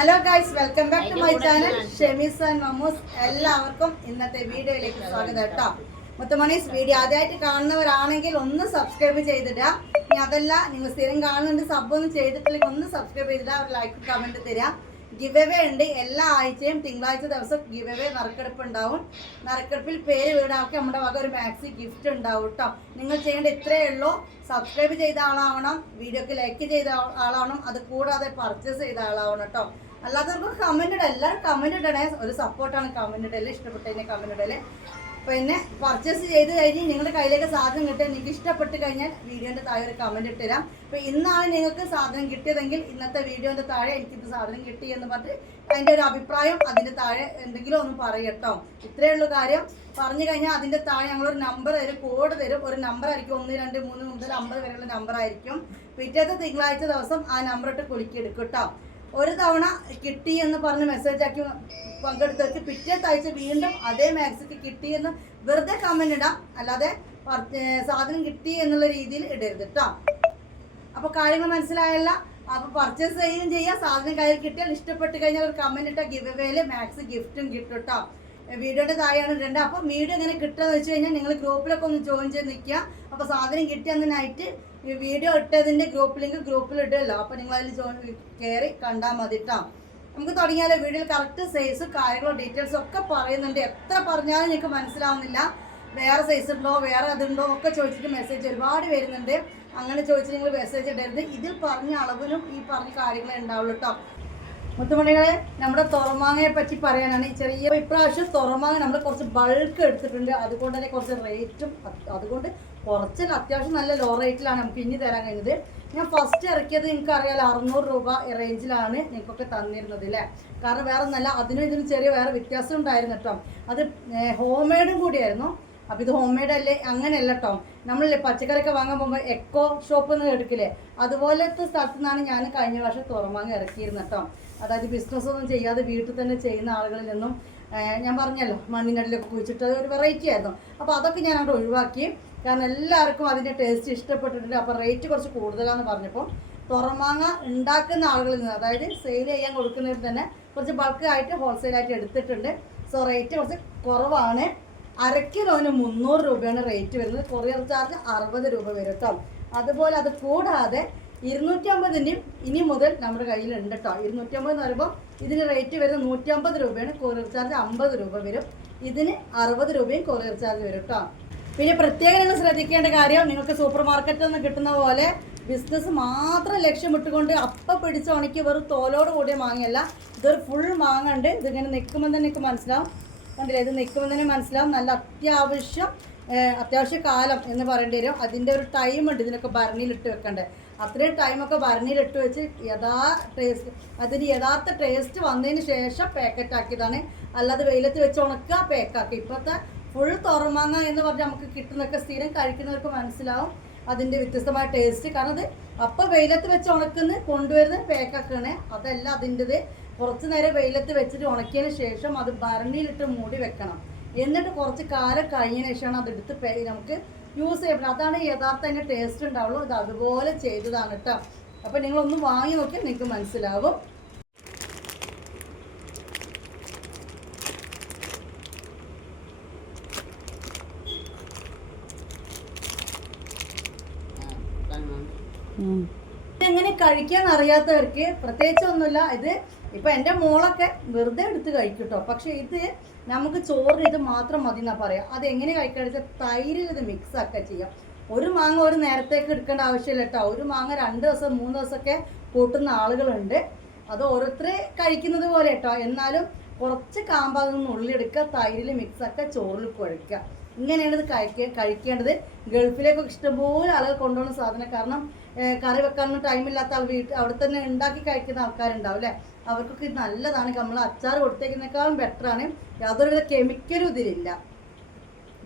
Hello guys welcome back to my channel Shemees and Mammoos എല്ലാവർക്കും ഇന്നത്തെ വീഡിയോയിലേക്ക് സ്വാഗതം കേട്ടോ. മുത്തമണീസ് വീഡിയോ ആദ്യമായിട്ട് കാണുന്നവരാണെങ്കിൽ ഒന്ന് സബ്സ്ക്രൈബ് ചെയ്തിടുക. ഇനി അതല്ല നിങ്ങൾ സ്ഥിരം കാണുന്നുണ്ട് സബ് ഒന്നും ചെയ്തിട്ടില്ലെങ്കിൽ ഒന്ന് സബ്സ്ക്രൈബ് ചെയ്തിടുക ഒരു ലൈക്ക് കമന്റ് തരാം ഗിവ് അവേ ഉണ്ട്. എല്ലാ ആഴ്ചയും തിങ്കളാഴ്ച ദിവസം ഗിവ് അവേ നറുക്കെടുപ്പ് ഉണ്ടാവും. നറുക്കെടുപ്പിൽ പേര് വീടാക്കി നമ്മുടെ വക ഒരു മാക്സി ഗിഫ്റ്റ് ഉണ്ടാവും കേട്ടോ. നിങ്ങൾ ചെയ്യേണ്ട ഇത്രയേ ഉള്ളൂ. സബ്സ്ക്രൈബ് ചെയ്ത ആളാവണം. വീഡിയോക്ക് ലൈക്ക് ചെയ്ത ആളാവണം. അത് കൂടാതെ പർച്ചേസ് ചെയ്ത ആളാവണം കേട്ടോ. അല്ലാത്തവർക്ക് കമന്റ് ഇടാം എല്ലാവരും കമന്റ് ഇടണേ. ഒരു സപ്പോർട്ടാണ് കമന്റ് ഇടൽ. ഇഷ്ടപ്പെട്ടതിനെ കമന്റ് ഇടൽ. പിന്നെ പർച്ചേസ് ചെയ്ത് കഴിഞ്ഞ് നിങ്ങളുടെ കയ്യിലേക്ക് സാധനം കിട്ടിയാൽ നിങ്ങൾക്ക് ഇഷ്ടപ്പെട്ട് കഴിഞ്ഞാൽ വീഡിയോന്റെ താഴെ ഒരു കമന്റ് ഇട്ടുതരാം അപ്പോൾ ഇന്നാണ് നിങ്ങൾക്ക് സാധനം കിട്ടിയതെങ്കിൽ ഇന്നത്തെ വീഡിയോന്റെ താഴെ എനിക്കിത് സാധനം കിട്ടി എന്ന് പറഞ്ഞിട്ട് അതിന്റെ ഒരു അഭിപ്രായം അതിന്റെ താഴെ എന്തെങ്കിലും ഒന്ന് പറയട്ടോ. ഇത്രയേ ഉള്ളൂ കാര്യം. പറഞ്ഞു കഴിഞ്ഞാൽ അതിന്റെ താഴെ ഞങ്ങളൊരു നമ്പർ തരും കോഡ് തരും. ഒരു നമ്പർ ആയിരിക്കും. ഒന്ന് രണ്ട് മൂന്ന് മുതൽ അമ്പത് വരെയുള്ള നമ്പർ ആയിരിക്കും. പിറ്റേത്തെ തിങ്കളാഴ്ച ദിവസം ആ നമ്പർ ഇട്ട് കുലുക്കിയെടുക്കും കേട്ടോ. ഒരു തവണ കിട്ടി എന്ന് പറഞ്ഞ് മെസ്സേജ് ആക്കി പങ്കെടുത്തവർക്ക് പിറ്റേ ആഴ്ച വീണ്ടും അതേ മാക്സിക്ക് കിട്ടി എന്ന് വെറുതെ കമന്റ് ഇടാം. അല്ലാതെ സാധനം കിട്ടി എന്നുള്ള രീതിയിൽ ഇടരുത് കേട്ടോ അപ്പൊ കാര്യങ്ങൾ മനസ്സിലായല്ല. അപ്പൊ പർച്ചേസ് ചെയ്യുകയും ചെയ്യാം. സാധനം കയ്യിൽ കിട്ടിയാൽ ഇഷ്ടപ്പെട്ട് കഴിഞ്ഞാൽ ഒരു കമന്റ് ഇട്ട ഗിവ് അവേയിൽ മാക്സ് ഗിഫ്റ്റും കിട്ടും കേട്ടോ വീഡിയോയുടെ താഴെയാണ് ഇടേണ്ടത് അപ്പൊ വീഡിയോ എങ്ങനെ കിട്ടുക എന്ന് വെച്ച് കഴിഞ്ഞാൽ നിങ്ങൾ ഗ്രൂപ്പിലൊക്കെ ഒന്ന് ജോയിൻ ചെയ്ത് നിൽക്കുക. അപ്പൊ സാധനം കിട്ടിയ നൈറ്റ് വീഡിയോ ഇട്ടതിന്റെ ഗ്രൂപ്പ് ലിങ്ക് ഗ്രൂപ്പിൽ ഇടുമല്ലോ അപ്പോൾ നിങ്ങൾ അതിൽ ജോയിൻ കയറി കണ്ടാൽ മതി കേട്ടോ നമുക്ക് തുടങ്ങിയാലോ? വീഡിയോയിൽ കറക്റ്റ് സൈസ് കാര്യങ്ങളോ ഡീറ്റെയിൽസ് ഒക്കെ പറയുന്നുണ്ട്. എത്ര പറഞ്ഞാലും നിങ്ങൾക്ക് മനസ്സിലാവുന്നില്ല. വേറെ സൈസ് ഉണ്ടോ? വേറെ അതുണ്ടോ? ഒക്കെ ചോദിച്ചിട്ട് മെസ്സേജ് ഒരുപാട് വരുന്നുണ്ട്. അങ്ങനെ ചോദിച്ചിട്ട് നിങ്ങൾ മെസ്സേജ് ഇടരുത്. ഇതിൽ പറഞ്ഞ അളവിലും ഈ പറഞ്ഞ കാര്യങ്ങളേ ഉണ്ടാവുള്ളൂ കേട്ടോ മുത്തുമണികളെ നമ്മുടെ തുറമാങ്ങയെ പറ്റി പറയാനാണ് ഈ ചെറിയ ഇപ്രാവശ്യം തുറമാങ്ങ നമ്മൾ കുറച്ച് ബൾക്ക് എടുത്തിട്ടുണ്ട്. അതുകൊണ്ട് തന്നെ കുറച്ച് റേറ്റും അതുകൊണ്ട് കുറച്ച് അത്യാവശ്യം നല്ല ലോ റേറ്റിലാണ് നമുക്ക് ഇനി തരാൻ കഴിഞ്ഞത്. ഞാൻ ഫസ്റ്റ് ഇറക്കിയത് നിങ്ങൾക്ക് അറിയാലോ അറുന്നൂറ് രൂപ റേഞ്ചിലാണ് നിങ്ങൾക്കൊക്കെ തന്നിരുന്നത് അല്ലേ കാരണം വേറെ ഒന്നല്ല അതിനും ഇതിനും ചെറിയ വേറെ വ്യത്യാസം ഉണ്ടായിരുന്നു കേട്ടോ. അത് ഹോം മെയ്ഡും കൂടിയായിരുന്നു. അപ്പോൾ ഇത് ഹോം മെയ്ഡ് അല്ലേ? അങ്ങനെയല്ല കേട്ടോ നമ്മളല്ലേ പച്ചക്കറിയൊക്കെ വാങ്ങാൻ പോകുമ്പോൾ എക്കോ ഷോപ്പ് നിന്ന് എടുക്കില്ലേ? അതുപോലത്തെ സ്ഥലത്തു നിന്നാണ് ഞാൻ കഴിഞ്ഞ വർഷം തുറമാങ്ങ ഇറക്കിയിരുന്നത് കേട്ടോ അതായത് ബിസിനസ് ഒന്നും ചെയ്യാതെ വീട്ടിൽ തന്നെ ചെയ്യുന്ന ആളുകളിൽ നിന്നും ഞാൻ പറഞ്ഞല്ലോ മണ്ണിനടിലൊക്കെ കുഴിച്ചിട്ട് ഒരു വെറൈറ്റി ആയിരുന്നു. അപ്പോൾ അതൊക്കെ ഞാൻ അവിടെ ഒഴിവാക്കി. കാരണം എല്ലാവർക്കും അതിന്റെ ടേസ്റ്റ് ഇഷ്ടപ്പെട്ടിട്ടുണ്ട്. അപ്പോൾ റേറ്റ് കുറച്ച് കൂടുതലാണെന്ന് പറഞ്ഞപ്പോൾ തുറമാങ്ങ ഉണ്ടാക്കുന്ന ആളുകളിൽ നിന്ന് അതായത് സെയിൽ ചെയ്യാൻ കൊടുക്കുന്നവർ തന്നെ കുറച്ച് ബൾക്കായിട്ട് ഹോൾസെയിലായിട്ട് എടുത്തിട്ടുണ്ട്. സോ റേറ്റ് കുറച്ച് കുറവാണ്. അരക്കിലോന് കിലോന് മുന്നൂറ് രൂപയാണ് റേറ്റ് വരുന്നത്. കൊറിയർ ചാർജ് അറുപത് രൂപ വരും കേട്ടോ. അതുപോലെ അത് കൂടാതെ ഇരുന്നൂറ്റി അമ്പതിന്റെയും ഇനി മുതൽ നമ്മുടെ കയ്യിലുണ്ട് കേട്ടോ ഇരുന്നൂറ്റി അമ്പത് എന്ന് പറയുമ്പോൾ ഇതിന് റേറ്റ് വരുന്നത് നൂറ്റി അമ്പത് രൂപയാണ്. കൊറിയർ ചാർജ് അമ്പത് രൂപ വരും. ഇതിന് അറുപത് രൂപയും കൊറിയർ ചാർജ് വരും കേട്ടോ പിന്നെ പ്രത്യേകം നിങ്ങൾ ശ്രദ്ധിക്കേണ്ട കാര്യം നിങ്ങൾക്ക് സൂപ്പർ മാർക്കറ്റിൽ നിന്ന് കിട്ടുന്ന പോലെ ബിസിനസ് മാത്രം ലക്ഷ്യമിട്ടുകൊണ്ട് അപ്പം പിടിച്ച ഉണക്കി വെറും തോലോട് കൂടിയ മാങ്ങയല്ല. ഇതൊരു ഫുൾ മാങ്ങ ഉണ്ട്. ഇതിങ്ങനെ നിൽക്കുമ്പോൾ തന്നെ എനിക്ക് മനസ്സിലാവും. കണ്ടില്ലേ? ഇത് നിൽക്കുമ്പോൾ തന്നെ മനസ്സിലാവും. നല്ല അത്യാവശ്യം അത്യാവശ്യ കാലം എന്ന് പറയേണ്ടി വരും. അതിന്റെ ഒരു ടൈം ഉണ്ട്. ഇതിനൊക്കെ ഭരണിയിലിട്ട് വെക്കണ്ടേ. അത്രയും ടൈമൊക്കെ ഭരണിയിലിട്ട് വെച്ച് യഥാ ടേസ്റ്റ് അതിന് യഥാർത്ഥ ടേസ്റ്റ് വന്നതിന് ശേഷം പാക്കറ്റ് ആക്കിയതാണ്. അല്ലാതെ വെയിലത്ത് വെച്ച് ഉണക്കുക പാക്കാക്കുക ഇപ്പോഴത്തെ ഫുൾ തുറമാങ്ങ എന്ന് പറഞ്ഞാൽ നമുക്ക് കിട്ടുന്നൊക്കെ സ്ഥിരം കഴിക്കുന്നവർക്ക് മനസ്സിലാവും അതിന്റെ വ്യത്യസ്തമായ ടേസ്റ്റ് കാരണം അത് അപ്പം വെയിലത്ത് വെച്ച് ഉണക്കുന്ന കൊണ്ടുവരുന്ന പാക്കാക്കണേ അതല്ല അതിന്റെത്. കുറച്ച് നേരം വെയിലത്ത് വെച്ചിട്ട് ഉണക്കിയതിന് ശേഷം അത് ഭരണിയിലിട്ട് മൂടി വെക്കണം. എന്നിട്ട് കുറച്ച് കാലം കഴിഞ്ഞതിന് ശേഷമാണ് അതെടുത്ത് നമുക്ക് യൂസ് ചെയ്യപ്പെടും അതാണ് യഥാർത്ഥ അതിന്റെ ടേസ്റ്റ് ഉണ്ടാവുള്ളൂ. ഇത് അതുപോലെ ചെയ്തതാണ് കേട്ടോ അപ്പം നിങ്ങളൊന്ന് വാങ്ങി നോക്കിയാൽ നിങ്ങൾക്ക് മനസ്സിലാവും. എങ്ങനെ കഴിക്കാൻ അറിയാത്തവർക്ക് പ്രത്യേകിച്ച് ഒന്നുമില്ല. ഇത് ഇപ്പൊ എന്റെ മോളൊക്കെ വെറുതെ എടുത്ത് കഴിക്കട്ടോ. കേട്ടോ പക്ഷെ ഇത് നമുക്ക് ചോറിന് ഇത് മാത്രം മതി എന്നാ പറയാം. അത് എങ്ങനെ കഴിക്കാൻ വെച്ചാൽ തൈരിൽ ഇത് മിക്സ് ഒക്കെ ചെയ്യാം. ഒരു മാങ്ങ ഒരു നേരത്തേക്ക് എടുക്കേണ്ട ആവശ്യമില്ല കേട്ടോ. ഒരു മാങ്ങ രണ്ട് ദിവസം മൂന്ന് ദിവസമൊക്കെ കൂട്ടുന്ന ആളുകളുണ്ട്. അത് ഓരോരുത്തരെ കഴിക്കുന്നത് പോലെ കേട്ടോ. എന്നാലും കുറച്ച് കാമ്പാകുന്ന ഉള്ളിലെടുക്കുക തൈരിൽ മിക്സ് ആക്കുക ചോറിൽ കുഴക്കുക. ഇങ്ങനെയാണ് ഇത് കഴിക്കുക കഴിക്കേണ്ടത്. ഗൾഫിലേക്കൊക്കെ ഇഷ്ടംപോലെ ആളുകൾ കൊണ്ടുപോകുന്ന സാധനം. കാരണം കറി വെക്കാനൊന്നും ടൈമില്ലാത്ത ആൾ വീട്ടിൽ അവിടെ തന്നെ ഉണ്ടാക്കി കഴിക്കുന്ന ആൾക്കാരുണ്ടാവും അല്ലേ? അവർക്കൊക്കെ ഇത് നല്ലതാണ്. നമ്മൾ അച്ചാർ കൊടുത്തേക്കുന്നേക്കാളും ബെറ്ററാണ് യാതൊരുവിധ കെമിക്കലും ഇതിലില്ല.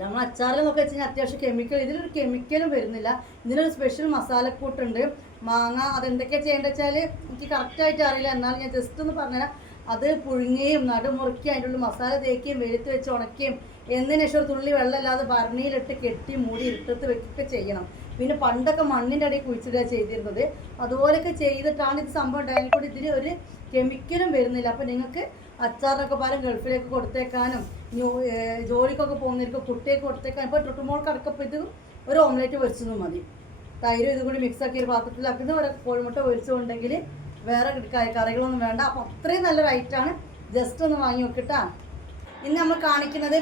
നമ്മൾ അച്ചാറിലൊക്കെ വെച്ച് കഴിഞ്ഞാൽ അത്യാവശ്യം കെമിക്കൽ ഇതിലൊരു കെമിക്കലും വരുന്നില്ല. ഇതിനൊരു സ്പെഷ്യൽ മസാലക്കൂട്ടുണ്ട് മാങ്ങ അതെന്തൊക്കെയാണ് ചെയ്യേണ്ടത് വെച്ചാൽ എനിക്ക് കറക്റ്റായിട്ട് അറിയില്ല. എന്നാലും ഞാൻ ജസ്റ്റ് ഒന്ന് പറഞ്ഞുതരാം. അത് പുഴുങ്ങുകയും നടുമുറുക്കി അതിന്റെ ഉള്ളിൽ മസാല തേക്കുകയും വെളുത്ത് വെച്ച് ഉണക്കുകയും എന്നതിന് ശേഷം ഒരു തുള്ളി വെള്ളമില്ലാതെ ഭരണിയിലിട്ട് കെട്ടി മൂടി ഇരുട്ടത്ത് വെക്കുകയൊക്കെ ചെയ്യണം? പിന്നെ പണ്ടൊക്കെ മണ്ണിന്റെ ഇടയിൽ കുഴിച്ചിടുക ചെയ്തിരുന്നത്. അതുപോലെയൊക്കെ ചെയ്തിട്ടാണ് ഇത് സംഭവം ഉണ്ടായത്. കൂടി ഇതിൽ ഒരു കെമിക്കലും വരുന്നില്ല. അപ്പം നിങ്ങൾക്ക് അച്ചാറിനൊക്കെ പകരം ഗൾഫിലേക്ക് കൊടുത്തേക്കാനും ജോലിക്കൊക്കെ പോകുന്നവർക്ക് കുട്ടിയൊക്കെ കൊടുത്തേക്കാനും ഇപ്പോൾ ടുട്ടുമോൾക്ക് അടക്കപ്പോൾ ഇത് ഒരു ഓംലേറ്റ് പൊരിച്ചതും മതി. തൈരും ഇതും കൂടി മിക്സ് ആക്കി ഒരു പാത്രത്തിലാക്കുന്നത് ഒരു കോഴിമുട്ട പൊരിച്ചുകൊണ്ടെങ്കിൽ വേറെ കറികളൊന്നും വേണ്ട. അപ്പം അത്രയും നല്ലൊരു ഐറ്റാണ് ജസ്റ്റ് ഒന്ന് വാങ്ങി നോക്കിട്ടാ ഇന്ന് നമ്മൾ കാണിക്കുന്നത്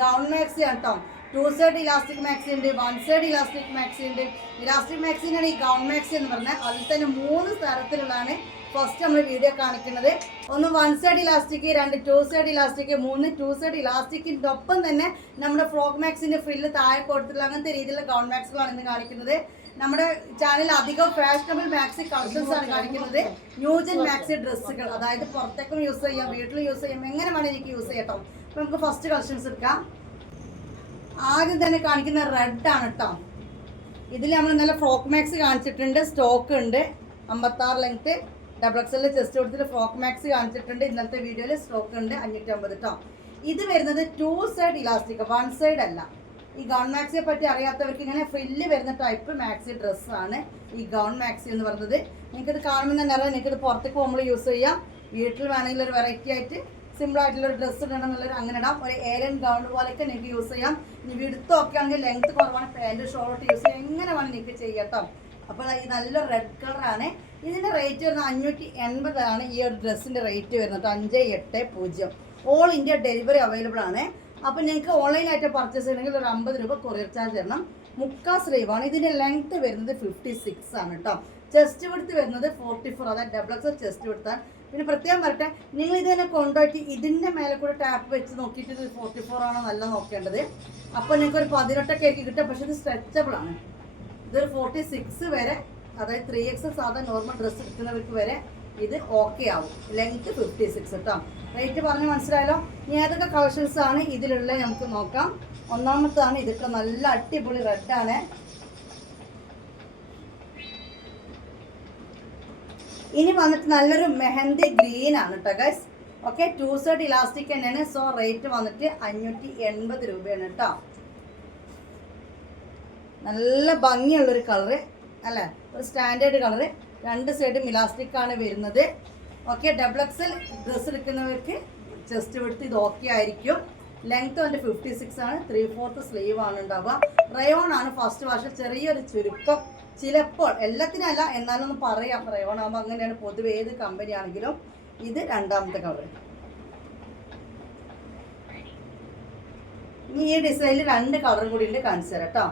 ഗൗൺ മാക്സി കേട്ടോ. ടു സൈഡ് ഇലാസ്റ്റിക് മാക്സി ഉണ്ട് വൺ സൈഡ് ഇലാസ്റ്റിക് മാക്സി ഉണ്ട്. ഇലാസ്റ്റിക് മാക്സിനാണ് ഈ ഗൗൺ മാക്സി എന്ന് പറഞ്ഞാൽ അതിൽ തന്നെ മൂന്ന് തരത്തിലുള്ളതാണ് ഫസ്റ്റ് നമ്മൾ വീഡിയോ കാണിക്കുന്നത്. ഒന്ന് വൺ സൈഡ് ഇലാസ്റ്റിക് രണ്ട് ടു സൈഡ് ഇലാസ്റ്റിക് മൂന്ന് ടു സൈഡ് ഇലാസ്റ്റിക്കിന്റെ ഒപ്പം തന്നെ നമ്മുടെ ഫ്രോക്ക് മാക്സിന്റെ ഫ്രില്ല് താഴെ കൊടുത്തിട്ടുള്ള അങ്ങനത്തെ രീതിയിലുള്ള ഗൗൺ മാക്സുകളാണ് ഇന്ന് കാണിക്കുന്നത്. നമ്മുടെ ചാനൽ അധികം ഫാഷനബിൾ മാക്സി കളക്ഷൻസ് ആണ് കാണിക്കുന്നത്. ന്യൂജൻ മാക്സി ഡ്രസ്സുകൾ അതായത് പുറത്തേക്കും യൂസ് ചെയ്യാം വീട്ടിലും യൂസ് ചെയ്യാം എങ്ങനെ വേണമെങ്കിൽ എനിക്ക് യൂസ് ചെയ്യട്ടോ. അപ്പം നമുക്ക് ഫസ്റ്റ് കളക്ഷൻസ് എടുക്കാം. ആദ്യം തന്നെ കാണിക്കുന്ന റെഡ് ആണ് കേട്ടോ ഇതിൽ നമ്മൾ നല്ല ഫ്രോക്ക് മാക്സ് കാണിച്ചിട്ടുണ്ട് സ്റ്റോക്ക് ഉണ്ട് അമ്പത്താറ് ലെങ്ത് ഡബിൾ എക്സലിൽ ചെസ്റ്റ് കൊടുത്തിട്ട് ഫ്രോക്ക് മാക്സ് കാണിച്ചിട്ടുണ്ട്. ഇന്നത്തെ വീഡിയോയിൽ സ്റ്റോക്ക് ഉണ്ട് അഞ്ഞൂറ്റി അമ്പത് കേട്ടോ ഇത് വരുന്നത് two side elastic one side അല്ല. ഈ ഗൗൺ മാക്സിയെ പറ്റി അറിയാത്തവർക്ക് ഇങ്ങനെ ഫ്രില്ല് വരുന്ന ടൈപ്പ് മാക്സി ഡ്രസ്സാണ് ഈ ഗൗൺ മാക്സി എന്ന് പറയുന്നത് നിങ്ങൾക്കിത് കാണുമ്പോൾ തന്നെ അറിയാം. നിങ്ങൾക്കിത് പുറത്തേക്ക് പോകുമ്പോൾ യൂസ് ചെയ്യാം. വീട്ടിൽ വേണമെങ്കിൽ ഒരു വെറൈറ്റി ആയിട്ട് സിമ്പിൾ ആയിട്ടുള്ള ഒരു ഡ്രസ്സ് ഇടണം എന്നുള്ളൊരു അങ്ങനെ ഇടാം. ഒരു ഏലൻ ഗൗൺ പോലെയൊക്കെ നിങ്ങൾക്ക് യൂസ് ചെയ്യാം. ഇനി വിടുത്തൊക്കെ ആണെങ്കിൽ ലെങ്ത് കുറവാണ്. പാന്റ് ഷോർട്ട് യൂസ് ചെയ്യാം. എങ്ങനെ വേണം നിങ്ങൾക്ക് ചെയ്യാം കേട്ടോ അപ്പോൾ ഈ നല്ല റെഡ് കളറാണ് ഇതിന്റെ റേറ്റ് വരുന്നത് അഞ്ഞൂറ്റി എൺപതാണ് ഈ ഒരു ഡ്രസ്സിന്റെ റേറ്റ് വരുന്നത്. അഞ്ച് എട്ട് പൂജ്യം. ഓൾ ഇന്ത്യ ഡെലിവറി അവൈലബിൾ ആണ്. അപ്പോൾ നിങ്ങൾക്ക് ഓൺലൈനായിട്ട് പർച്ചേസ് ചെയ്യണമെങ്കിൽ ഒരു അമ്പത് രൂപ കൊറിയർ ചാർജ് തരണം. മുക്കാ സ്ലീവാണ് ഇതിന്റെ ലെങ്ത്ത് വരുന്നത് ഫിഫ്റ്റി സിക്സ് ആണ് കേട്ടോ ചെസ്റ്റ് വിടുത്ത് വരുന്നത് ഫോർട്ടി ഫോർ അതായത് ഡബിൾ എക്സ് ചെസ്റ്റ് വിടുത്താണ് പിന്നെ പ്രത്യേകം പറയട്ടെ നിങ്ങൾ ഇത് തന്നെ കൊണ്ടുപോയിട്ട് ഇതിന്റെ മേലെ കൂടെ ടാപ്പ് വെച്ച് നോക്കിയിട്ട് ഇത് ഫോർട്ടി ഫോർ ആണോ നല്ല നോക്കേണ്ടത്. അപ്പോൾ നിങ്ങൾക്ക് ഒരു പതിനെട്ടൊക്കെ ആയിരിക്കും കിട്ടുക പക്ഷേ ഇത് സ്ട്രെച്ചബിൾ ആണ്. ഇതൊരു ഫോർട്ടി സിക്സ് വരെ അതായത് ത്രീ എക്സ് സാധാ നോർമൽ ഡ്രസ്സ് എടുക്കുന്നവർക്ക് വരെ ഇത് ഓക്കെ ആവും. ലെങ്ത് ഫിഫ്റ്റി സിക്സ് കേട്ടോ റേറ്റ് പറഞ്ഞ് മനസ്സിലായല്ലോ? ഇനി ഏതൊക്കെ കളക്ഷൻസ് ആണ് ഇതിലുള്ള നമുക്ക് നോക്കാം. ഒന്നാമത്താണ് ഇതൊക്കെ നല്ല അടിപൊളി റെഡാണ് ഇനി വന്നിട്ട് നല്ലൊരു മെഹന്തി ഗ്രീൻ ആണ് കേട്ടോ guys okay two side elastic തന്നെയാണ്. സോ റേറ്റ് വന്നിട്ട് അഞ്ഞൂറ്റി എൺപത് രൂപയാണ് കേട്ടോ നല്ല ഭംഗിയുള്ളൊരു കളറ് അല്ലേ? ഒരു സ്റ്റാൻഡേർഡ് കളറ് രണ്ട് സൈഡും ഇലാസ്റ്റിക് ആണ് വരുന്നത്. ഓക്കെ ഡബിൾ എക്സൽ ഡ്രസ്സ് എടുക്കുന്നവർക്ക് ചെസ്റ്റ് വിടുത്ത് ഇത് ഓക്കെ ആയിരിക്കും. ലെങ്ത് വന്നിട്ട് ഫിഫ്റ്റി സിക്സ് ആണ്. ത്രീ ഫോർത്ത് സ്ലീവ് ആണ് ഉണ്ടാവുക. റയോൺ ആണ് ഫസ്റ്റ് വാഷ് ചെറിയൊരു ചുരുക്കം. ചിലപ്പോൾ എല്ലാത്തിനല്ല എന്നാലൊന്നും പറയാം. റയോൺ ആകുമ്പോൾ അങ്ങനെയാണ് പൊതുവെ ഏത് കമ്പനി ആണെങ്കിലും ഇത് രണ്ടാമത്തെ കളർ ഇനി ഈ ഡിസൈനിൽ രണ്ട് കളർ കൂടി ഉണ്ട് കാണിച്ചു തരാം കേട്ടോ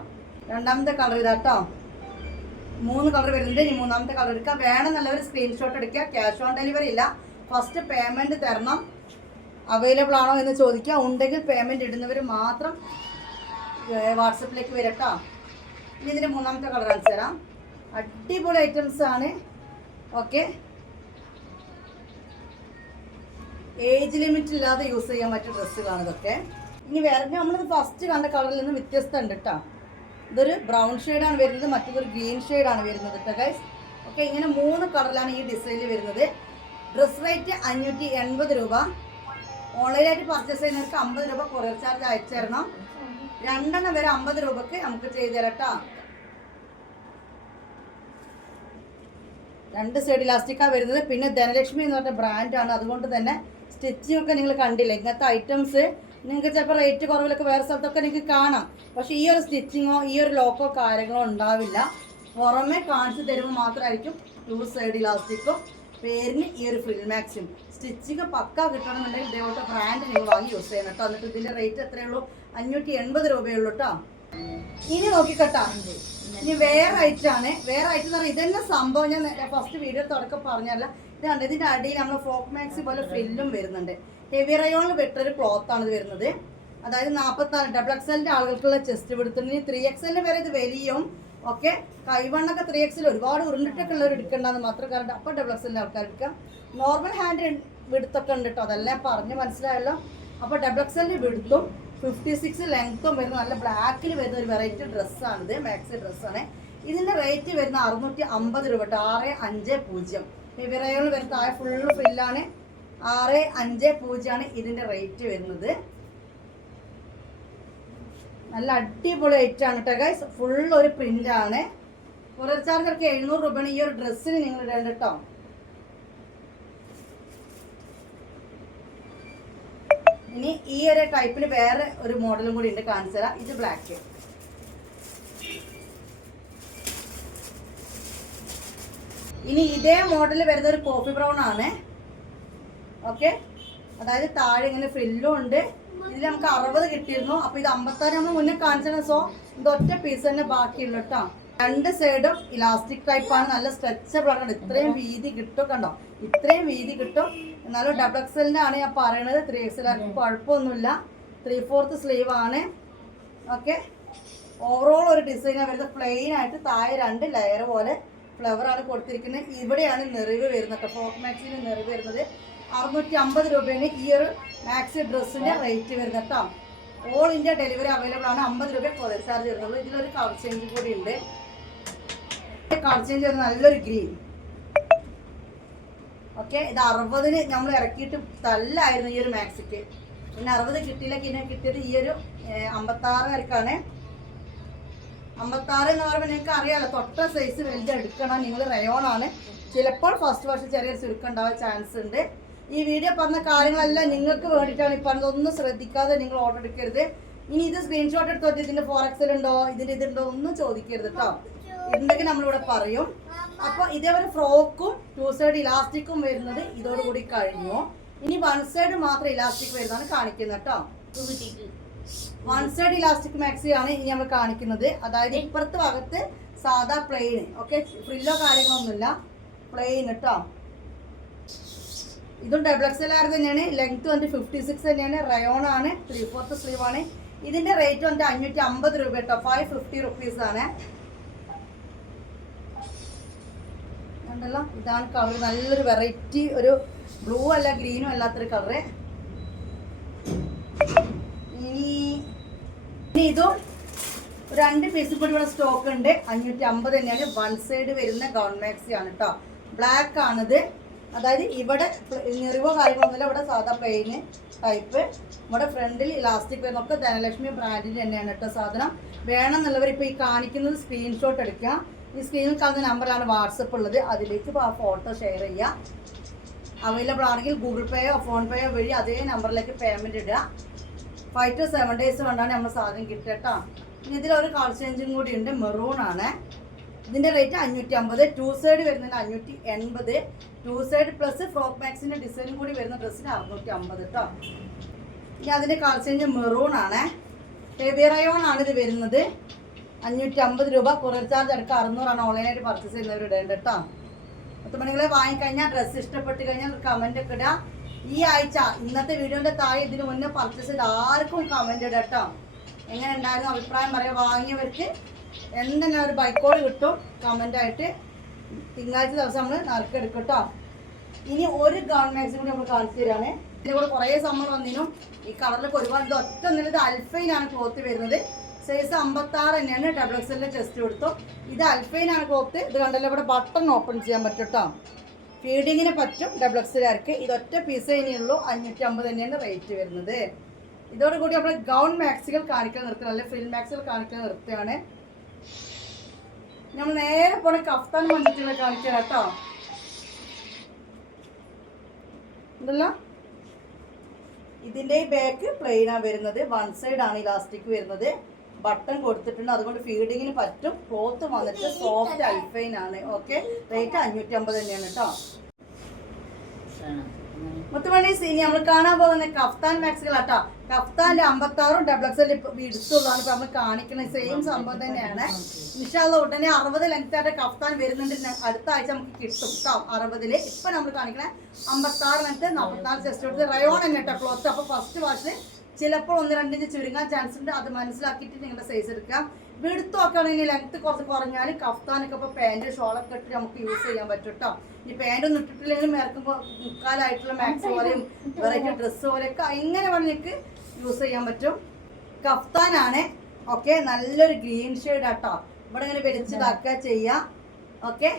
രണ്ടാമത്തെ കളർ ഇതാട്ടോ. മൂന്ന് കളർ വരുന്നുണ്ട്. ഇനി മൂന്നാമത്തെ കളർ എടുക്കാം. വേണമെന്നുള്ളവർ സ്ക്രീൻഷോട്ട് എടുക്കുക. ക്യാഷ് ഓൺ ഡെലിവറി ഇല്ല. ഫസ്റ്റ് പേയ്മെന്റ് തരണം. അവൈലബിൾ ആണോ എന്ന് ചോദിക്കുക. ഉണ്ടെങ്കിൽ പേയ്മെന്റ് ഇടുന്നവർ മാത്രം വാട്സപ്പിലേക്ക് വരട്ടോ ഇനി ഇതിന്റെ മൂന്നാമത്തെ കളർ കാണിച്ചു തരാം. അടിപൊളി ഐറ്റംസ് ആണ്. ഓക്കെ ഏജ് ലിമിറ്റ് ഇല്ലാതെ യൂസ് ചെയ്യാൻ പറ്റിയ ഡ്രസ്സുകളാണ് ഇതൊക്കെ. ഇനി വേറെ നമ്മളിത് ഫസ്റ്റ് കണ്ട കളറിൽ നിന്ന് വ്യത്യസ്തമുണ്ട് കേട്ടോ ഇതൊരു ബ്രൗൺ ഷെയ്ഡാണ് വരുന്നത് മറ്റൊരു ഗ്രീൻ ഷെയ്ഡാണ് വരുന്നത് കേട്ടോ ഗൈസ് ഓക്കെ ഇങ്ങനെ മൂന്ന് കളറിലാണ് ഈ ഡിസൈനിൽ വരുന്നത്. ഡ്രസ് റേറ്റ് അഞ്ഞൂറ്റി എൺപത് രൂപ. ഓൺലൈനായിട്ട് പർച്ചേസ് ചെയ്യുന്നവർക്ക് അമ്പത് രൂപ കൊറിയർ ചാർജ് അയച്ചു തരണം. രണ്ടെണ്ണം വരെ അമ്പത് രൂപക്ക് നമുക്ക് ചെയ്തു തരാം കേട്ടോ രണ്ട് സൈഡ് ഇലാസ്റ്റിക്കാണ് വരുന്നത്. പിന്നെ ധനലക്ഷ്മി എന്ന് പറഞ്ഞ ബ്രാൻഡാണ് അതുകൊണ്ട് തന്നെ സ്റ്റിച്ചിങ് ഒക്കെ നിങ്ങൾ കണ്ടില്ല? ഇങ്ങനത്തെ ഐറ്റംസ് നിങ്ങൾക്ക് ചിലപ്പോൾ റേറ്റ് കുറവിലൊക്കെ വേറെ സ്ഥലത്തൊക്കെ നിങ്ങൾക്ക് കാണാം. പക്ഷേ ഈ ഒരു സ്റ്റിച്ചിങ്ങോ ഈ ഒരു ലോക്കോ കാര്യങ്ങളോ ഉണ്ടാവില്ല. പുറമെ കാണിച്ചു തരുമ്പോൾ മാത്രമായിരിക്കും ലൂസ് സൈഡ് ഇലാസ്റ്റിക്കും പേരിന് ഈ ഒരു ഫ്രിൽ മാക്സും സ്റ്റിച്ചിങ് പക്ക കിട്ടണമെന്നുണ്ടെങ്കിൽ ഇതേപോലത്തെ ബ്രാൻഡ് നിങ്ങൾ വാങ്ങി യൂസ് ചെയ്യണം കേട്ടോ. എന്നിട്ട് ഇതിന്റെ റേറ്റ് എത്രയേ ഉള്ളൂ? അഞ്ഞൂറ്റി എൺപത് രൂപയുള്ളൂ കേട്ടോ. ഇനി നോക്കിക്കട്ടാ. ഇനി വേറെ ഐറ്റാണ് വേറെ ഐറ്റം എന്ന് പറഞ്ഞാൽ ഇതന്നെ സംഭവം. ഞാൻ ഫസ്റ്റ് വീഡിയോ തുടക്കം പറഞ്ഞല്ല ഇതാണ് ഇതിന്റെ അടിയിൽ നമ്മൾ ഫ്രോക്ക് മാക്സി പോലെ ഫ്രില്ലും വരുന്നുണ്ട്. ഹെവി റയോണിൽ വെട്ടൊരു ക്ലോത്ത് ആണ് ഇത് വരുന്നത്. അതായത് നാൽപ്പത്തിനാല് ഡബിൾ എക്സലിന്റെ ആളുകൾക്കുള്ള ചെസ്റ്റ് പിടുത്തുണ്ട് ഇനി ത്രീ എക്സലിന്റെ വരെ ഇത് വലിയും. ഓക്കെ കൈവണ്ണൊക്കെ ത്രീ എക്സൽ ഒരുപാട് ഉരുണ്ടിട്ടൊക്കെ ഉള്ളവർ എടുക്കേണ്ടെന്ന് മാത്രം കാരണം അപ്പോൾ ഡബിൾ എക്സലിന്റെ ആൾക്കാർ എടുക്കാം നോർമൽ ഹാൻഡ് വിടുത്തൊക്കെ ഉണ്ട് കേട്ടോ അതെല്ലാം പറഞ്ഞ് മനസ്സിലായല്ലോ? അപ്പോൾ ഡബിൾ എക്സലിന്റെ വിടുത്തും ഫിഫ്റ്റി സിക്സ് ലെങ്ത്തും വരുന്ന നല്ല ബ്ലാക്കിൽ വരുന്ന ഒരു വെറൈറ്റി ഡ്രസ്സാണിത് മാക്സി ഡ്രസ്സാണ് ഇതിന്റെ റേറ്റ് വരുന്ന അറുന്നൂറ്റി അമ്പത് രൂപ ആറ് അഞ്ച് പൂജ്യം. വിറയോൾ വരുന്ന താഴെ ഫുള്ള് ഫ്രില്ലാണ് ആറ് അഞ്ച് പൂജ്യമാണ് ഇതിന്റെ റേറ്റ് വരുന്നത്. നല്ല അടിപൊളി ഐറ്റം ആണ് കേട്ടോ ഗൈസ് ഫുൾ ഒരു പ്രിന്റ് ആണ്. കൊറിയർ ചാർജ് ഒക്കെ എഴുന്നൂറ് രൂപയാണ്. ഈ ഒരു ഡ്രസ്സിന് നിങ്ങൾ ഇടേണ്ട കേട്ടോ ഇനി ഈ ഒരു ടൈപ്പിന് വേറെ ഒരു മോഡലും കൂടി ഉണ്ട് കാണിച്ചു തരാം. ഇത് ബ്ലാക്ക് ഇനി ഇതേ മോഡൽ വരുന്ന ഒരു കോഫി ബ്രൗൺ ആണ്. ഓക്കെ? അതായത് താഴെ ഇങ്ങനെ ഫ്രില്ലും ഉണ്ട്. ഇതിൽ നമുക്ക് അറുപത് കിട്ടിയിരുന്നു. അപ്പൊ ഇത് അമ്പത്താറ് നമ്മൾ മുന്നേ കാണിച്ചത്. സോ ഇത് ഒറ്റ പീസ് തന്നെ ബാക്കിയുള്ള കേട്ടോ രണ്ട് സൈഡും ഇലാസ്റ്റിക് ടൈപ്പ് ആണ്. നല്ല സ്ട്രെച്ചബിൾ ആണ്. ഇത്രയും വീതി കിട്ടും കണ്ടോ? ഇത്രയും വീതി കിട്ടും. എന്നാലും ഡബിൾ എക്സലിന്റെ ആണ് ഞാൻ പറയണത്. ത്രീ എക്സൽ ആർക്കും കുഴപ്പമൊന്നുമില്ല. ത്രീ ഫോർത്ത് സ്ലീവ് ആണ്. ഓക്കെ? ഓവറോൾ ഒരു ഡിസൈനാണ് വരുന്നത് പ്ലെയിൻ ആയിട്ട് താഴെ രണ്ട് ലെയർ പോലെ ഫ്ലവർ ആണ് കൊടുത്തിരിക്കുന്നത്. ഇവിടെയാണ് നിറവ് വരുന്നത് ഫോക്ക് മാക്സിന് നിറവ് വരുന്നത്. അറുന്നൂറ്റി അമ്പത് രൂപയാണ് ഈ ഒരു മാക്സി ഡ്രസ്സിന്റെ റേറ്റ് വരുന്നത് കേട്ടോ ഓൾ ഇന്ത്യ ഡെലിവറി അവൈലബിൾ ആണ്. അമ്പത് രൂപ കോളേജ് ചാർജ് വരുന്നുള്ളൂ. ഇതിലൊരു കളർ ചേഞ്ച് കൂടി ഉണ്ട്. കളർ ചേഞ്ച് വരുന്നത് നല്ലൊരു ഗ്രീൻ ഓക്കെ ഇത് അറുപതിന് നമ്മൾ ഇറക്കിയിട്ട് തല്ലായിരുന്നു ഈ ഒരു മാക്സിക്ക് പിന്നെ അറുപത് കിട്ടിയില്ല പിന്നെ കിട്ടിയത് ഈ ഒരു അമ്പത്താറ് വരക്കാണ്. അമ്പത്താറ് എന്ന് പറയുമ്പോൾ നിങ്ങൾക്ക് അറിയാലോ തൊട്ട സൈസ് വലുത് എടുക്കണം. നിങ്ങൾ റയോണാണ് ചിലപ്പോൾ ഫസ്റ്റ് വർഷം ചെറിയൊരു ചുരുക്കം ഉണ്ടാവാൻ ചാൻസ് ഉണ്ട്. ഈ വീഡിയോ പറഞ്ഞ കാര്യങ്ങളെല്ലാം നിങ്ങൾക്ക് വേണ്ടിയിട്ടാണ്. ഈ പറഞ്ഞത് ഒന്നും ശ്രദ്ധിക്കാതെ നിങ്ങൾ ഓർഡർ എടുക്കരുത്. ഇനി ഇത് സ്ക്രീൻഷോട്ട് എടുത്തോട്ട് ഇതിന്റെ ഫോർ എക്സൽ ഉണ്ടോ ഇതിന്റെ ഇതുണ്ടോ ഒന്നും ചോദിക്കരുത് കേട്ടോ ഉണ്ടെങ്കിൽ നമ്മളിവിടെ പറയും. അപ്പൊ ഇതേപോലെ ഫ്രോക്കും ടു സൈഡ് ഇലാസ്റ്റിക്കും വരുന്നത് ഇതോടുകൂടി കഴിഞ്ഞു. ഇനി വൺ സൈഡ് മാത്രം ഇലാസ്റ്റിക് വരുന്നതാണ് കാണിക്കുന്നത് കേട്ടോ വൺ സൈഡ് ഇലാസ്റ്റിക് മാക്സി ആണ് ഇനി നമ്മൾ കാണിക്കുന്നത്. അതായത് ഇപ്പുറത്ത് ഭാഗത്ത് സാധാ പ്ലെയിൻ ഓക്കെ ഫ്രില്ലോ കാര്യങ്ങളൊന്നുമില്ല. പ്ലെയിൻ കേട്ടോ ഇതും ഡബിൾ എക്സൽ ആർ തന്നെയാണ്. ലെങ്ത് വന്നിട്ട് ഫിഫ്റ്റി സിക്സ് തന്നെയാണ്. റയോൺ ആണ്. ത്രീ ഫോർത്ത് സ്ലീവ് ആണ്. ഇതിന്റെ റേറ്റ് വന്നിട്ട് അഞ്ഞൂറ്റി അമ്പത് രൂപ കേട്ടോ ഫൈവ് ഫിഫ്റ്റി റുപ്പീസ് ആണ്. ഉണ്ടല്ലോ ഇതാണ് കളർ നല്ലൊരു വെറൈറ്റി ഒരു ബ്ലൂ അല്ല ഗ്രീനും അല്ലാത്തൊരു കളറ് ഇനി ഇനി ഇതും രണ്ട് പീസ് കൂടി ഇവിടെ സ്റ്റോക്ക് ഉണ്ട്. അഞ്ഞൂറ്റി അമ്പത് തന്നെയാണ്. വൺ സൈഡ് വരുന്ന ഗൗൺ ആണ് കേട്ടോ ബ്ലാക്ക് ആണിത്. അതായത് ഇവിടെ നിറിവോ കാര്യങ്ങളൊന്നുമില്ല ഇവിടെ സാധാ പ്ലെയിന് ടൈപ്പ് നമ്മുടെ ഫ്രണ്ടിൽ ഇലാസ്റ്റിക് വരുന്നൊക്കെ ധനലക്ഷ്മി ബ്രാൻഡിൽ തന്നെയാണ് കേട്ടോ സാധനം. വേണമെന്നുള്ളവർ ഇപ്പോൾ ഈ കാണിക്കുന്നത് സ്ക്രീൻഷോട്ട് എടുക്കുക ഈ സ്ക്രീനിൽ കാണുന്ന നമ്പറാണ് വാട്സപ്പ് ഉള്ളത്. അതിലേക്ക് ആ ഫോട്ടോ ഷെയർ ചെയ്യുക അവൈലബിൾ ആണെങ്കിൽ ഗൂഗിൾ പേയോ ഫോൺ പേയോ വഴി അതേ നമ്പറിലേക്ക് പേയ്മെന്റ് ഇടുക. ഫൈവ് ടു സെവൻ ഡേയ്സ് കൊണ്ടാണ് നമ്മൾ സാധനം കിട്ടുക കേട്ടോ. ഇതിലൊരു കളർ ചേഞ്ചും കൂടി ഉണ്ട്. മെറൂൺ ആണ്. ഇതിന്റെ റേറ്റ് അഞ്ഞൂറ്റി അമ്പത് ടു സൈഡ് വരുന്നതിന് അഞ്ഞൂറ്റി എൺപത് ടു സൈഡ് പ്ലസ് ഫ്രോക്ക് മാക്സിന്റെ ഡിസൈനും കൂടി വരുന്ന ഡ്രസ്സിന് അറുന്നൂറ്റി അമ്പത് കേട്ടോ ഇനി അതിന്റെ കളർ മെറൂൺ ആണ്. ഹെവി റയോൺ ആണ് ഇത് വരുന്നത്. അഞ്ഞൂറ്റി അമ്പത് രൂപ കുറർ ചാർജ് അടക്കം അറുന്നൂറാണ് ഓൺലൈനായിട്ട് പർച്ചേസ് ചെയ്യുന്നവർ ഇടേണ്ടത് കേട്ടോ പത്ത് മണികളെ വാങ്ങിക്കഴിഞ്ഞാൽ ഡ്രസ്സ് ഇഷ്ടപ്പെട്ട് കഴിഞ്ഞാൽ കമന്റ് ഒക്കെ ഇടുക ഈ ആഴ്ച ഇന്നത്തെ വീഡിയോന്റെ താഴെ ഇതിന് മുന്നേ പർച്ചേസ് ചെയ്ത് ആർക്കും കമന്റ് ഇടുക കേട്ടോ എങ്ങനെ ഉണ്ടായിരുന്നു അഭിപ്രായം പറയാം. വാങ്ങിയവർക്ക് എന്തെങ്കിലും ഒരു ബൈക്കോട് കിട്ടും ആയിട്ട് തിങ്കളാഴ്ച ദിവസം നമ്മൾ നറുക്കെടുക്കും കേട്ടോ ഇനി ഒരു ഗവൺ മാക്സിം കൂടി നമ്മൾ കാണിച്ചു തരാണ്. ഇതിന് കൂടെ കുറേ സംഭവം വന്നിനും ഈ കളറിലൊക്കെ ഒരുപാട് ഒറ്റ ഒന്നിൽ അൽഫയിലാണ് ക്ലോത്ത് വരുന്നത്. സൈസ് അമ്പത്താറ് തന്നെയാണ് ഡബിൾ എക്സലിന്റെ ചെസ്റ്റ് കൊടുത്തു. ഇത് അൽഫൈനാണ് ക്ലോത്ത് ഇത് കണ്ടല്ലോ ഇവിടെ ബട്ടൺ ഓപ്പൺ ചെയ്യാൻ പറ്റും കേട്ടോ ഫീഡിങ്ങിന് പറ്റും ഡബിൾ എക്സലുകാർക്ക് ഇത് ഒറ്റ പീസേ ഇനിയുള്ളൂ അഞ്ഞൂറ്റി അമ്പത് തന്നെയാണ് റേറ്റ് വരുന്നത്. ഇതോടുകൂടി നമ്മൾ ഗൗൺ മാക്സികൾ കാണിക്കാൻ നിർത്തുന്നത് അല്ലെങ്കിൽ ഫിൽ മാക്സികൾ കാണിക്കാൻ നിർത്തുകയാണ്. നമ്മൾ നേരെ പോണ കഫ്താൻ മഞ്ചിട്ടുള്ള കാണിച്ചാ കേട്ടോ. ഇതല്ല ഇതിന്റെ ബാക്ക് പ്ലെയിനാ വരുന്നത്. വൺ സൈഡ് ആണ് ഇലാസ്റ്റിക് വരുന്നത്. ബട്ടൺ കൊടുത്തിട്ടുണ്ട്. അതുകൊണ്ട് ഫീഡിങ്ങിന് പറ്റും. ക്ലോത്ത് വന്നിട്ട് സോഫ്റ്റ് അൽഫൈൻ ആണ്. ഓക്കെ റേറ്റ് അഞ്ഞൂറ്റി അമ്പത് തന്നെയാണ് കേട്ടോ. മുത്തുമണി ഇനി നമ്മൾ കാണാൻ പോകുന്ന കഫ്താൻ മാക്സുകൾ കഫ്താന്റെ അമ്പത്തി ആറും ഡബിൾ എക്സൽ വിടുത്തുള്ളതാണ്. ഇപ്പൊ നമ്മൾ കാണിക്കുന്നത് സെയിം സംഭവം തന്നെയാണ്. ഇൻഷാല്ല ഉടനെ അറുപത് ലെങ്ത് ആയിട്ട് കഫ്താൻ വരുന്നുണ്ട്. അടുത്ത ആഴ്ച നമുക്ക് കിട്ടും കേട്ടോ അറുപതിൽ. ഇപ്പൊ നമ്മൾ കാണിക്കണ അമ്പത്താറ് ലെങ്ത് നാൽപ്പത്താറ് ചെസ്റ്റ് കൊടുത്ത് റയോൺ തന്നെ കേട്ടോ ക്ലോത്ത് അപ്പൊ ഫസ്റ്റ് വാഷ് ചിലപ്പോൾ ഒന്ന് രണ്ടിഞ്ച് ചുരുങ്ങാൻ ചാൻസ് ഉണ്ട്. അത് മനസ്സിലാക്കിയിട്ട് നിങ്ങളുടെ സൈസ് എടുക്കാം. വെടുത്ത് നോക്കുകയാണെങ്കിൽ ലെങ്ത് കുറച്ച് കുറഞ്ഞാൽ കഫ്താനൊക്കെ ഇപ്പോൾ പാന്റ് ഷോളൊക്കെ ഇട്ട് നമുക്ക് യൂസ് ചെയ്യാൻ പറ്റും കേട്ടോ ഇനി ഒന്നും ഇട്ടിട്ടില്ലെങ്കിലും ഇറക്കുമ്പോൾ മുക്കാലായിട്ടുള്ള മാക്സ് പോലെയും വെറൈറ്റി ഡ്രസ്സ് പോലെയൊക്കെ ഇങ്ങനെ വേണമെങ്കിൽ യൂസ് ചെയ്യാൻ പറ്റും. കഫ്താനാണ്. ഓക്കെ നല്ലൊരു ഗ്രീൻ ഷെയ്ഡ് ആട്ടോ. ഇവിടെ ഇങ്ങനെ വെളിച്ചിതാക്കുക ചെയ്യാം. ഓക്കെ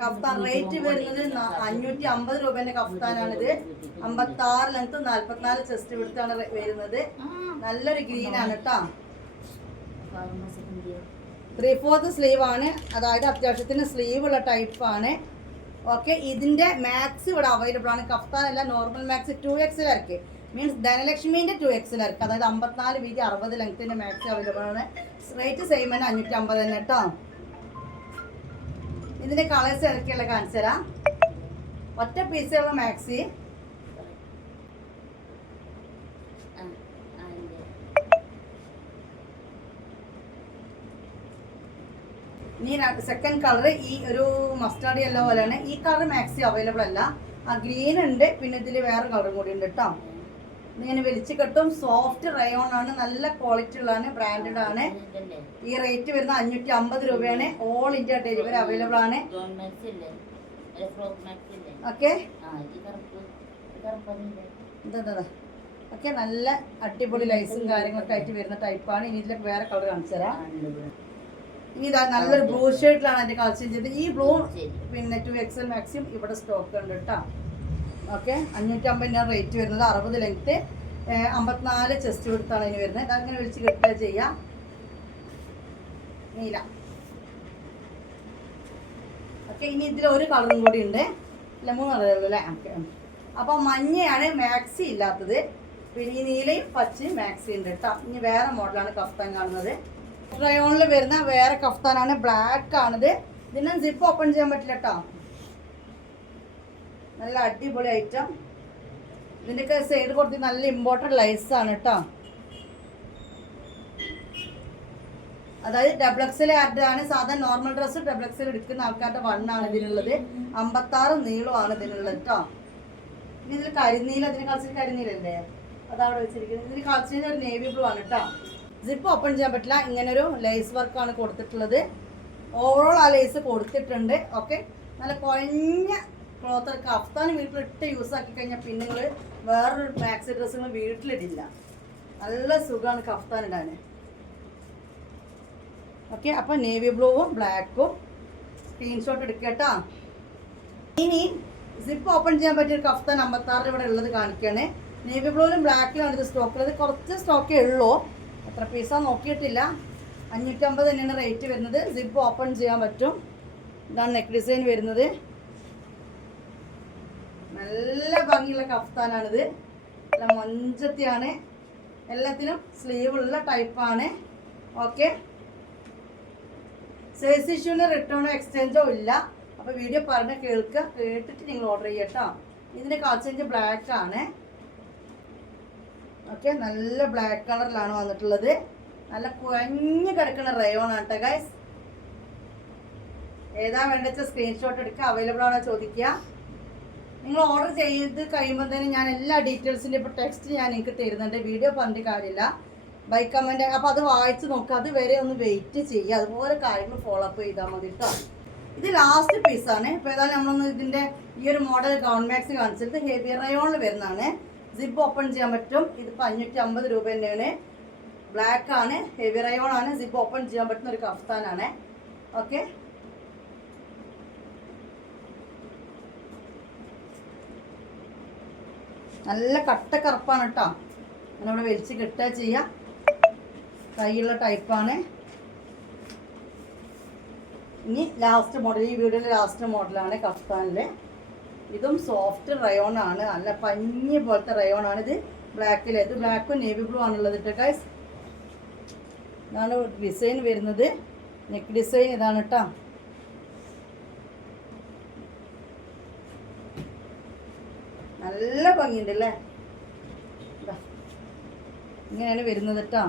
കഫ്താൻ റേറ്റ് വരുന്നത് അഞ്ഞൂറ്റി അമ്പത് രൂപേന്റെ കഫ്താനാണിത്. അമ്പത്തി ആറ് ലെങ്ത് നാല്പത്തിനാല് ചെസ്റ്റ് വിടുത്താണ് വരുന്നത്. നല്ലൊരു ഗ്രീൻ ആണ് കേട്ടോ ത്രീ ഫോർത്ത് സ്ലീവ് ആണ്. അതായത് അത്യാവശ്യത്തിന് സ്ലീവ് ഉള്ള ടൈപ്പ് ആണ്. ഓക്കെ ഇതിന്റെ മാക്സ് ഇവിടെ അവൈലബിൾ ആണ്. കഫ്താൻ അല്ല നോർമൽ മാക്സ് ടു എക്സ് ഇറക്കി മീൻസ് ധനലക്ഷ്മിന്റെ ടു എക്സ് ഇറക്കി അതായത് അമ്പത്തിനാല് വീതി അറുപത് ലെങ്ത്തിന്റെ മാക്സ് അവൈലബിൾ ആണ്. റേറ്റ് സെയിം തന്നെ അഞ്ഞൂറ്റി അമ്പത് തന്നെ കേട്ടോ ഇതിന്റെ കളേഴ്സ് ഇറക്കിയുള്ള കാണിച്ചു തരാം. ഒറ്റ പീസുള്ള മാക്സി ഇനി സെക്കൻഡ് കളർ ഈ ഒരു മസ്റ്റാർഡ് യെല്ലോ പോലെയാണ്. ഈ കളർ മാക്സി അവൈലബിൾ അല്ല. ആ ഗ്രീൻ ഉണ്ട്. പിന്നെ ഇതിൽ വേറെ കളറും കൂടി ഉണ്ട് കേട്ടോ ഇങ്ങനെ വലിച്ചു കെട്ടും. സോഫ്റ്റ് റയോൺ ആണ്. നല്ല ക്വാളിറ്റി ഉള്ളതാണ്. ബ്രാൻഡഡ് ആണ്. ഈ റേറ്റ് വരുന്ന അഞ്ഞൂറ്റി അമ്പത് രൂപയാണ്. ഓൾ ഇന്ത്യ ഡെലിവറി അവൈലബിൾ ആണ്. ഓക്കെ ഓക്കെ നല്ല അടിപൊളി ലൈസും കാര്യങ്ങളൊക്കെ ആയിട്ട് വരുന്ന ടൈപ്പാണ് ഇനി ഇതിലേക്ക് വേറെ കളർ കാണിച്ചു തരാം. ഇനി ഇതാ നല്ലൊരു ബ്ലൂ ഷെയ്ഡിലാണ് എന്റെ കളക്ഷൻ ചെയ്തത്. ഈ ബ്ലൂ പിന്നെ ടു എക്സൽ മാക്സിമം ഇവിടെ സ്റ്റോക്ക് ഉണ്ട് കേട്ടോ ഓക്കെ അഞ്ഞൂറ്റമ്പതിനാണ് റേറ്റ് വരുന്നത് അറുപത് ലെങ്ത്ത് അമ്പത്തിനാല് ചെസ്റ്റ് കൊടുത്താണ് ഇനി വരുന്നത്. ഇതങ്ങനെ വിളിച്ച് കിട്ടുക ചെയ്യാം. നീല ഓക്കെ ഇനി ഇതിൽ ഒരു കളറും കൂടി ഉണ്ട്. അല്ല മൂന്ന് കളറുള്ളൂ അല്ലേ? ഓക്കെ അപ്പോൾ മഞ്ഞയാണ് മാക്സി ഇല്ലാത്തത്. പിന്നെ ഈ നീലയും പച്ചയും മാക്സി ഉണ്ട് കേട്ടോ ഇനി വേറെ മോഡലാണ് കഫ്താൻ കാണുന്നത്. റയോണിൽ വരുന്ന വേറെ കഫ്താനാണ്. ബ്ലാക്ക് ആണിത്. ഇതിനും സിപ്പ് ഓപ്പൺ ചെയ്യാൻ പറ്റില്ല കേട്ടോ നല്ല അടിപൊളി ഐറ്റം ഇതിന്റെയൊക്കെ സൈഡ് കൊടുത്ത് നല്ല ഇമ്പോർട്ടന്റ് ലൈസ് ആണ് കേട്ടോ അതായത് ഡബിൾ എക്സൽ ആണ്. സാധാരണ നോർമൽ ഡ്രസ്സ് ഡബിൾ എക്സൽ എടുക്കുന്ന ആൾക്കാരുടെ വണ്ണാണ് ഇതിനുള്ളത്. അമ്പത്താറ് നീളമാണ് ഇതിനുള്ളത് കേട്ടോ ഇനി ഇതിൽ കരിനീല ഇതിന് കളിച്ചിട്ട് കരിനീലല്ലേ? അതവിടെ വെച്ചിരിക്കുന്നത്. ഇതിന് കളിച്ചതിന് ഒരു നേവി ബ്ലൂ ആണ് കേട്ടോ സിപ്പ് ഓപ്പൺ ചെയ്യാൻ പറ്റില്ല. ഇങ്ങനൊരു ലേസ് വർക്കാണ് കൊടുത്തിട്ടുള്ളത്. ഓവറോൾ ആ ലേസ് കൊടുത്തിട്ടുണ്ട്. ഓക്കെ നല്ല കുഴഞ്ഞ ക്ലോത്ത് കഫ്താൻ വീട്ടിലിട്ട് യൂസ് ആക്കി കഴിഞ്ഞാൽ പിന്നെ നിങ്ങൾ വേറൊരു മാക്സി ഡ്രസ്സുകൾ വീട്ടിലിടില്ല. നല്ല സുഖമാണ് കഫ്താൻ ഇടാൻ ഓക്കെ അപ്പം നേവി ബ്ലൂവും ബ്ലാക്കും സ്ക്രീൻഷോട്ട് എടുക്കട്ടോ ഇനി സിപ്പ് ഓപ്പൺ ചെയ്യാൻ പറ്റിയ കഫ്താൻ അമ്പത്താറിൽ ഇവിടെ ഉള്ളത് കാണിക്കുകയാണ് നേവി ബ്ലൂവിലും ബ്ലാക്കിലാണ് ഇത് സ്റ്റോക്ക് ഉള്ളത്. കുറച്ച് സ്റ്റോക്കേ ഉള്ളൂ. എത്ര പീസാ നോക്കിയിട്ടില്ല. അഞ്ഞൂറ്റമ്പത് തന്നെയാണ് റേറ്റ് വരുന്നത്. സിപ്പ് ഓപ്പൺ ചെയ്യാൻ പറ്റും. ഇതാണ് നെക്ക് ഡിസൈൻ വരുന്നത്. നല്ല ഭംഗിയുള്ള കഫ്താനാണിത്. നല്ല മൊഞ്ചത്തിയാണ്. എല്ലാത്തിനും സ്ലീവുള്ള ടൈപ്പാണ് ഓക്കെ സൈസ് ഇഷ്യൂന് റിട്ടേണോ എക്സ്ചേഞ്ചോ ഇല്ല. അപ്പോൾ വീഡിയോ പറഞ്ഞ് കേൾക്കുക. കേട്ടിട്ട് നിങ്ങൾ ഓർഡർ ചെയ്യട്ടോ ഇതിന്റെ കളർ ബ്ലാക്ക് ആണ്. ഓക്കെ നല്ല ബ്ലാക്ക് കളറിലാണ് വന്നിട്ടുള്ളത്. നല്ല കുഴഞ്ഞു കിടക്കുന്ന റയോൺ കേട്ടോ ഗൈസ് ഏതാ വേണ്ട സ്ക്രീൻഷോട്ട് എടുക്കുക അവൈലബിൾ ആണോ ചോദിക്കുക നിങ്ങൾ ഓർഡർ ചെയ്ത് കഴിയുമ്പോൾ തന്നെ ഞാൻ എല്ലാ ഡീറ്റെയിൽസിന്റെ ഇപ്പോൾ ടെക്സ്റ്റ് ഞാൻ നിങ്ങൾക്ക് തരുന്നുണ്ട്. വീഡിയോ പറഞ്ഞ കാര്യമില്ല. ബൈ കമന്റ് അപ്പോൾ അത് വായിച്ച് നോക്കുക അതുവരെ ഒന്ന് വെയിറ്റ് ചെയ്യുക അതുപോലെ കാര്യങ്ങൾ ഫോളോ അപ്പ് ചെയ്താൽ മതി കേട്ടോ ഇത് ലാസ്റ്റ് പീസാണ് ഇപ്പോൾ ഏതായാലും നമ്മളൊന്ന് ഇതിന്റെ ഈ ഒരു മോഡൽ ഗൗൺ മാക്സ് കാണിച്ചിട്ട് ഹെവി റയോണിൽ വരുന്നതാണ്. സിബ് ഓപ്പൺ ചെയ്യാൻ പറ്റും. ഇതിപ്പോൾ അഞ്ഞൂറ്റി അമ്പത് രൂപ തന്നെയാണ്. ബ്ലാക്ക് ആണ് ഹെവി റയോൺ ആണ്. സിബ് ഓപ്പൺ ചെയ്യാൻ പറ്റുന്ന ഒരു കഫ്താനാണ്. ഓക്കെ നല്ല കട്ട കറുപ്പാണ് കേട്ടോ. നമ്മളിവിടെ വലിച്ച് കിട്ടുക ചെയ്യാം. കൈയുള്ള ടൈപ്പാണ് ഇനി ലാസ്റ്റ് മോഡൽ ഈ വീഡിയോയിലെ ലാസ്റ്റ് മോഡലാണ് കഫ്താനിൽ ഇതും സോഫ്റ്റ് റയോൺ ആണ്. നല്ല പഞ്ഞി പോലത്തെ റയോൺ ആണ് ഇത്. ബ്ലാക്കിൽ ഇത് ബ്ലാക്കും നേവി ബ്ലൂ ആണുള്ളത് കേട്ടോ ഗൈസ് ഇതാണ് ഡിസൈൻ വരുന്നത്. നെക്ക് ഡിസൈൻ ഇതാണ് കേട്ടോ നല്ല ഭംഗിയുണ്ട് അല്ലേ ഇങ്ങനെയാണ് വരുന്നത് കേട്ടോ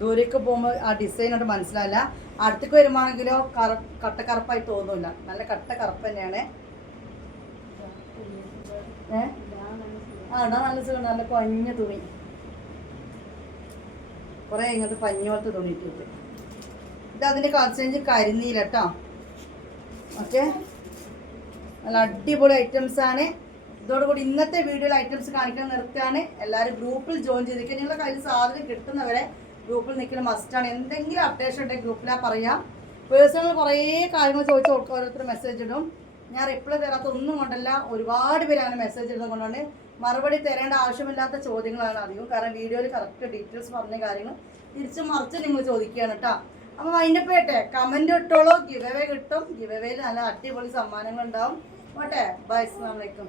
ദൂരേക്ക് പോകുമ്പോൾ ആ ഡിസൈൻ അവിടെ മനസ്സിലാവില്ല. അടുത്തേക്ക് വരുമ്പോഴാണെങ്കിലോ കറ കട്ട കറുപ്പായി തോന്നില്ല. നല്ല കട്ട കറുപ്പ് തന്നെയാണ്. ആ നല്ല സുഖം. നല്ല കൊഞ്ഞ തുണി. കുറേ ഇങ്ങോട്ട് പഞ്ഞി പോലത്തെ തുണി ഇത് അതിന്റെ കളർ കരിനീല കേട്ടോ ഓക്കെ? നല്ല അടിപൊളി ഐറ്റംസ് ആണ്. ഇതോടുകൂടി ഇന്നത്തെ വീഡിയോയിൽ ഐറ്റംസ് കാണിക്കാൻ നിർത്തുകയാണ്. എല്ലാവരും ഗ്രൂപ്പിൽ ജോയിൻ ചെയ്തിരിക്കുക. നിങ്ങളുടെ കയ്യിൽ സാധനം കിട്ടുന്നവരെ ഗ്രൂപ്പിൽ നിൽക്കുന്ന മസ്റ്റാണ് എന്തെങ്കിലും അപ്ഡേഷൻ ഉണ്ടെങ്കിൽ ഗ്രൂപ്പിലാ പറയാം. പേഴ്സണൽ കുറേ കാര്യങ്ങൾ ചോദിച്ച് ഓരോരുത്തർ മെസ്സേജ് ഇടും. ഞാൻ റിപ്ലൈ തരാത്ത ഒന്നും കൊണ്ടല്ല ഒരുപാട് പേര് അങ്ങനെ മെസ്സേജ് ഇടുന്നത് കൊണ്ടാണ്. മറുപടി തരേണ്ട ആവശ്യമില്ലാത്ത ചോദ്യങ്ങളാണ് അധികം. കാരണം വീഡിയോയിൽ കറക്റ്റ് ഡീറ്റെയിൽസ് പറഞ്ഞ കാര്യങ്ങൾ തിരിച്ചു മറിച്ച് നിങ്ങൾ ചോദിക്കുകയാണ് കേട്ടോ അപ്പോൾ അതിന്റെ പേട്ടെ കമന്റ് ഇട്ടോളൂ ഗിവ് കിട്ടും. ഗിവ് അവേയിൽ നല്ല അടിപൊളി സമ്മാനങ്ങൾ ഉണ്ടാവും. ഓട്ടെ ബൈ അസ്സാം വലൈക്കും